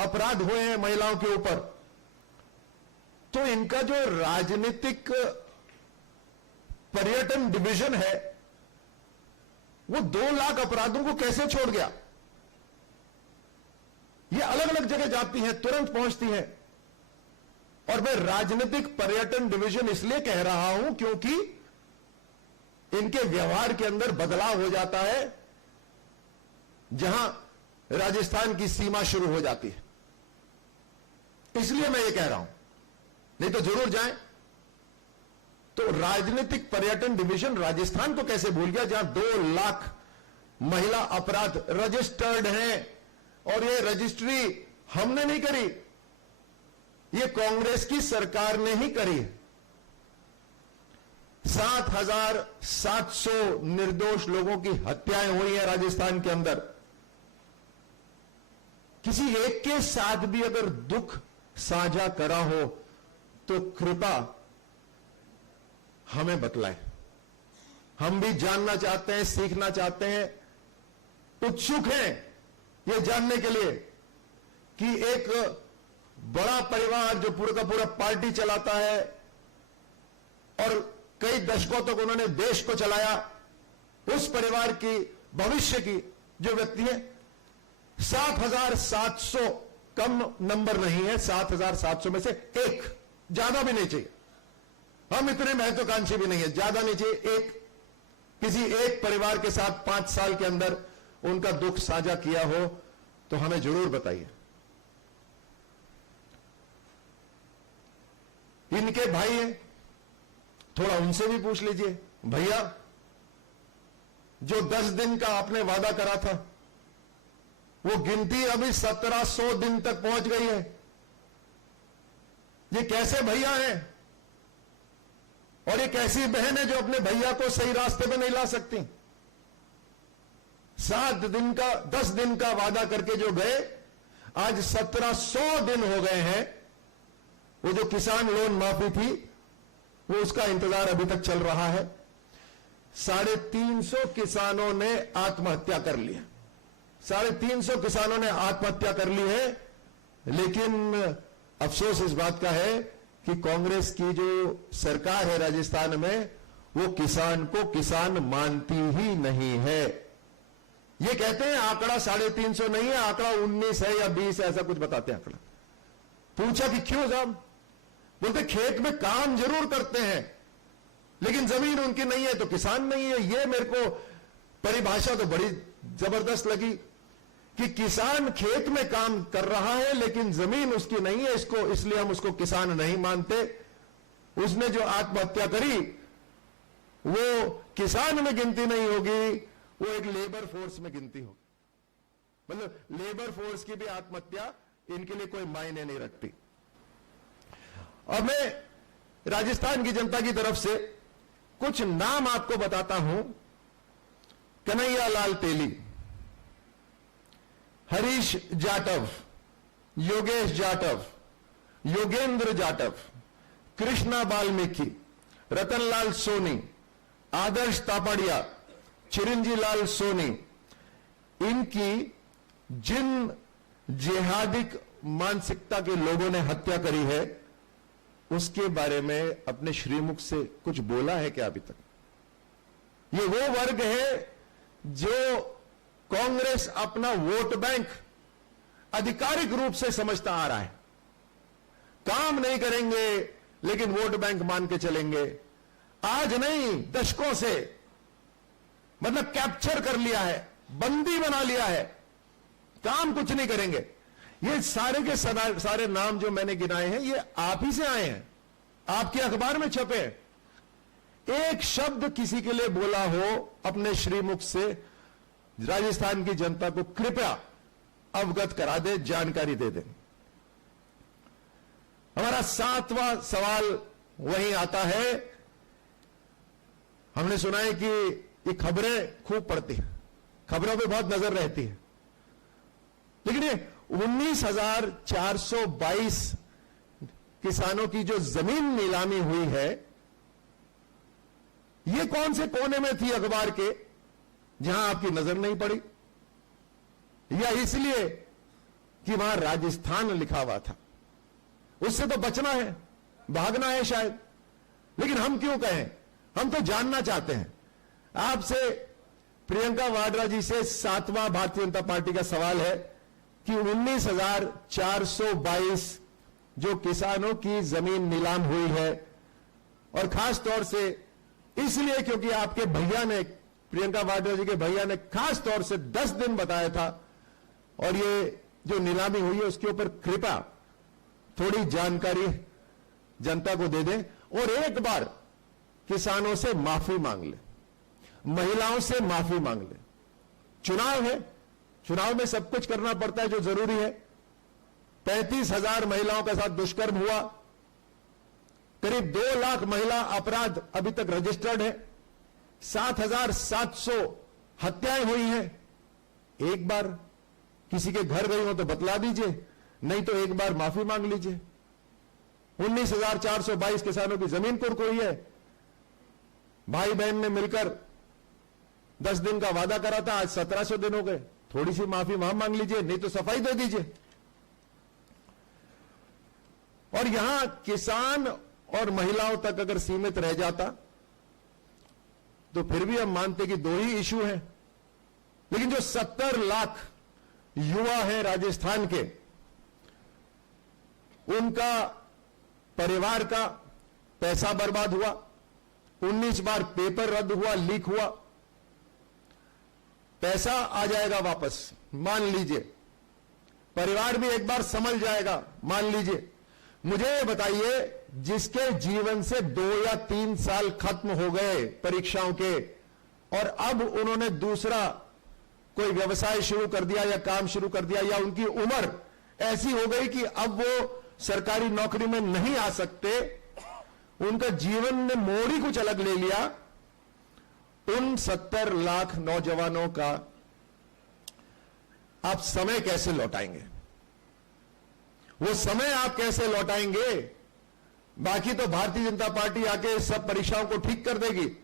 अपराध हुए हैं महिलाओं के ऊपर, तो इनका जो राजनीतिक पर्यटन डिवीजन है वो 2 लाख अपराधों को कैसे छोड़ गया? ये अलग अलग जगह जाती हैं, तुरंत पहुंचती हैं। और मैं राजनीतिक पर्यटन डिवीजन इसलिए कह रहा हूं क्योंकि इनके व्यवहार के अंदर बदलाव हो जाता है जहां राजस्थान की सीमा शुरू हो जाती है। इसलिए मैं ये कह रहा हूं, नहीं तो जरूर जाएं। तो राजनीतिक पर्यटन डिवीजन राजस्थान को कैसे भूल गया जहां 2 लाख महिला अपराध रजिस्टर्ड हैं? और ये रजिस्ट्री हमने नहीं करी, ये कांग्रेस की सरकार ने ही करी है। 7,700 निर्दोष लोगों की हत्याएं हुई हैं राजस्थान के अंदर। किसी एक के साथ भी अगर दुख साझा करा हो तो कृपा हमें बतलाएं। हम भी जानना चाहते हैं, सीखना चाहते हैं, उत्सुक हैं ये जानने के लिए कि एक बड़ा परिवार जो पूरा का पूरा पार्टी चलाता है और कई दशकों तक उन्होंने देश को चलाया, उस परिवार की भविष्य की जो व्यक्ति है, 7,700 कम नंबर नहीं है, 7,700 में से एक, ज्यादा भी नहीं चाहिए। हम इतने महत्वाकांक्षी भी नहीं है, ज्यादा नहीं चाहिए। एक किसी एक परिवार के साथ 5 साल के अंदर उनका दुख साझा किया हो तो हमें जरूर बताइए। इनके भाई हैं, थोड़ा उनसे भी पूछ लीजिए, भैया जो 10 दिन का आपने वादा करा था वो गिनती अभी 1700 दिन तक पहुंच गई है। ये कैसे भैया हैं और ये कैसी बहन है जो अपने भैया को सही रास्ते पे नहीं ला सकती? 7 दिन का 10 दिन का वादा करके जो गए, आज 1700 दिन हो गए हैं। वो जो किसान लोन माफी थी वो उसका इंतजार अभी तक चल रहा है। 350 किसानों ने आत्महत्या कर ली है। 350 किसानों ने आत्महत्या कर ली है। लेकिन अफसोस इस बात का है कि कांग्रेस की जो सरकार है राजस्थान में, वो किसान को किसान मानती ही नहीं है। ये कहते हैं आंकड़ा 350 नहीं है, आंकड़ा 19 है या 20 है, ऐसा कुछ बताते हैं आंकड़ा। पूछा कि क्यों साहब? बोलते खेत में काम जरूर करते हैं लेकिन जमीन उनकी नहीं है तो किसान नहीं है। ये मेरे को परिभाषा तो बड़ी जबरदस्त लगी कि किसान खेत में काम कर रहा है लेकिन जमीन उसकी नहीं है, इसको इसलिए हम उसको किसान नहीं मानते। उसने जो आत्महत्या करी वो किसान में गिनती नहीं होगी, वो एक लेबर फोर्स में गिनती होगी। मतलब लेबर फोर्स की भी आत्महत्या इनके लिए कोई मायने नहीं रखती। अब मैं राजस्थान की जनता की तरफ से कुछ नाम आपको बताता हूं। कन्हैया लाल तेली, हरीश जाटव, योगेश जाटव, योगेंद्र जाटव, कृष्णा वाल्मीकि, रतनलाल सोनी, आदर्श तापड़िया, चिरंजी लाल सोनी। इनकी जिन जिहादिक मानसिकता के लोगों ने हत्या करी है उसके बारे में अपने श्रीमुख से कुछ बोला है क्या अभी तक? ये वो वर्ग है जो कांग्रेस अपना वोट बैंक आधिकारिक रूप से समझता आ रहा है। काम नहीं करेंगे लेकिन वोट बैंक मान के चलेंगे। आज नहीं, दशकों से मतलब कैप्चर कर लिया है, बंदी बना लिया है, काम कुछ नहीं करेंगे। ये सारे के सारे नाम जो मैंने गिनाए हैं ये आप ही से आए हैं, आपके अखबार में छपे हैं। एक शब्द किसी के लिए बोला हो अपने श्रीमुख से, राजस्थान की जनता को कृपया अवगत करा दे, जानकारी दे दे। हमारा 7वां सवाल वहीं आता है। हमने सुना है कि ये खबरें खूब पढ़ती हैं, खबरों पे बहुत नजर रहती है, लेकिन ये 19,422 किसानों की जो जमीन नीलामी हुई है, ये कौन से कोने में थी अखबार के जहां आपकी नजर नहीं पड़ी? या इसलिए कि वहां राजस्थान लिखा हुआ था। उससे तो बचना है, भागना है शायद, लेकिन हम क्यों कहें? हम तो जानना चाहते हैं आपसे। प्रियंका वाड्रा जी से 7वां भारतीय जनता पार्टी का सवाल है कि 19,422 जो किसानों की जमीन नीलाम हुई है, और खास तौर से इसलिए क्योंकि आपके भैया ने, प्रियंका वाड्रा जी के भैया ने खास तौर से 10 दिन बताया था, और ये जो नीलामी हुई है उसके ऊपर कृपया थोड़ी जानकारी जनता को दे दें, और एक बार किसानों से माफी मांग ले, महिलाओं से माफी मांग ले। चुनाव है, चुनाव में सब कुछ करना पड़ता है जो जरूरी है। 35,000 महिलाओं के साथ दुष्कर्म हुआ, करीब 2 लाख महिला अपराध अभी तक रजिस्टर्ड है, 7,700 हत्याएं हुई हैं। एक बार किसी के घर गई हो तो बतला दीजिए, नहीं तो एक बार माफी मांग लीजिए। 19,422 किसानों की जमीन कुर्क हुई है। भाई बहन ने मिलकर 10 दिन का वादा करा था, आज 1700 दिन हो गए। थोड़ी सी माफी वहां मांग लीजिए, नहीं तो सफाई दे दीजिए। और यहां किसान और महिलाओं तक अगर सीमित रह जाता तो फिर भी हम मानते कि 2 ही इशू हैं, लेकिन जो 70 लाख युवा हैं राजस्थान के, उनका परिवार का पैसा बर्बाद हुआ, 19 बार पेपर रद्द हुआ, लीक हुआ। पैसा आ जाएगा वापस, मान लीजिए, परिवार भी एक बार संभल जाएगा, मान लीजिए। मुझे ये बताइए, जिसके जीवन से 2 या 3 साल खत्म हो गए परीक्षाओं के, और अब उन्होंने दूसरा कोई व्यवसाय शुरू कर दिया या काम शुरू कर दिया, या उनकी उम्र ऐसी हो गई कि अब वो सरकारी नौकरी में नहीं आ सकते, उनका जीवन ने मोड़ ही कुछ अलग ले लिया, उन 70 लाख नौजवानों का आप समय कैसे लौटाएंगे? वो समय आप कैसे लौटाएंगे? बाकी तो भारतीय जनता पार्टी आके सब परीक्षाओं को ठीक कर देगी,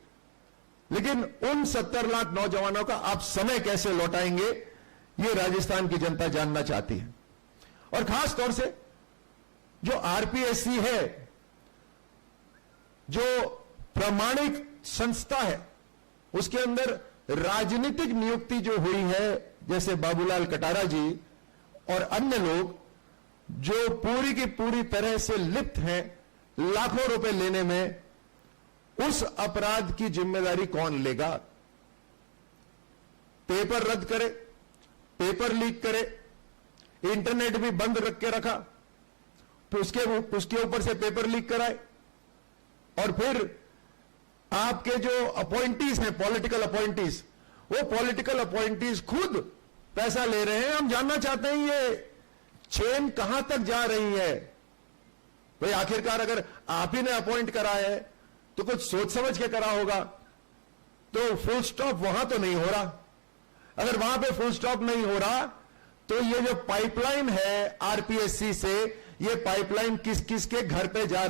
लेकिन उन 70 लाख नौजवानों का आप समय कैसे लौटाएंगे, ये राजस्थान की जनता जानना चाहती है। और खास तौर से जो आरपीएससी है, जो प्रामाणिक संस्था है, उसके अंदर राजनीतिक नियुक्ति जो हुई है, जैसे बाबूलाल कटारा जी और अन्य लोग जो पूरी की पूरी तरह से लिप्त हैं लाखों रुपए लेने में, उस अपराध की जिम्मेदारी कौन लेगा? पेपर रद्द करे, पेपर लीक करे, इंटरनेट भी बंद रख के रखा, तो उसके ऊपर से पेपर लीक कराए, और फिर आपके जो अपॉइंटीज हैं, पॉलिटिकल अपॉइंटीज, वो पॉलिटिकल अपॉइंटीज खुद पैसा ले रहे हैं। हम जानना चाहते हैं ये चेन कहां तक जा रही है? भाई आखिरकार अगर आप ही ने अपॉइंट करा है तो कुछ सोच समझ के करा होगा, तो फुल स्टॉप वहां तो नहीं हो रहा। अगर वहां पे फुल स्टॉप नहीं हो रहा, तो ये जो पाइपलाइन है आरपीएससी से, ये पाइपलाइन किस किस के घर पे जा रहा है?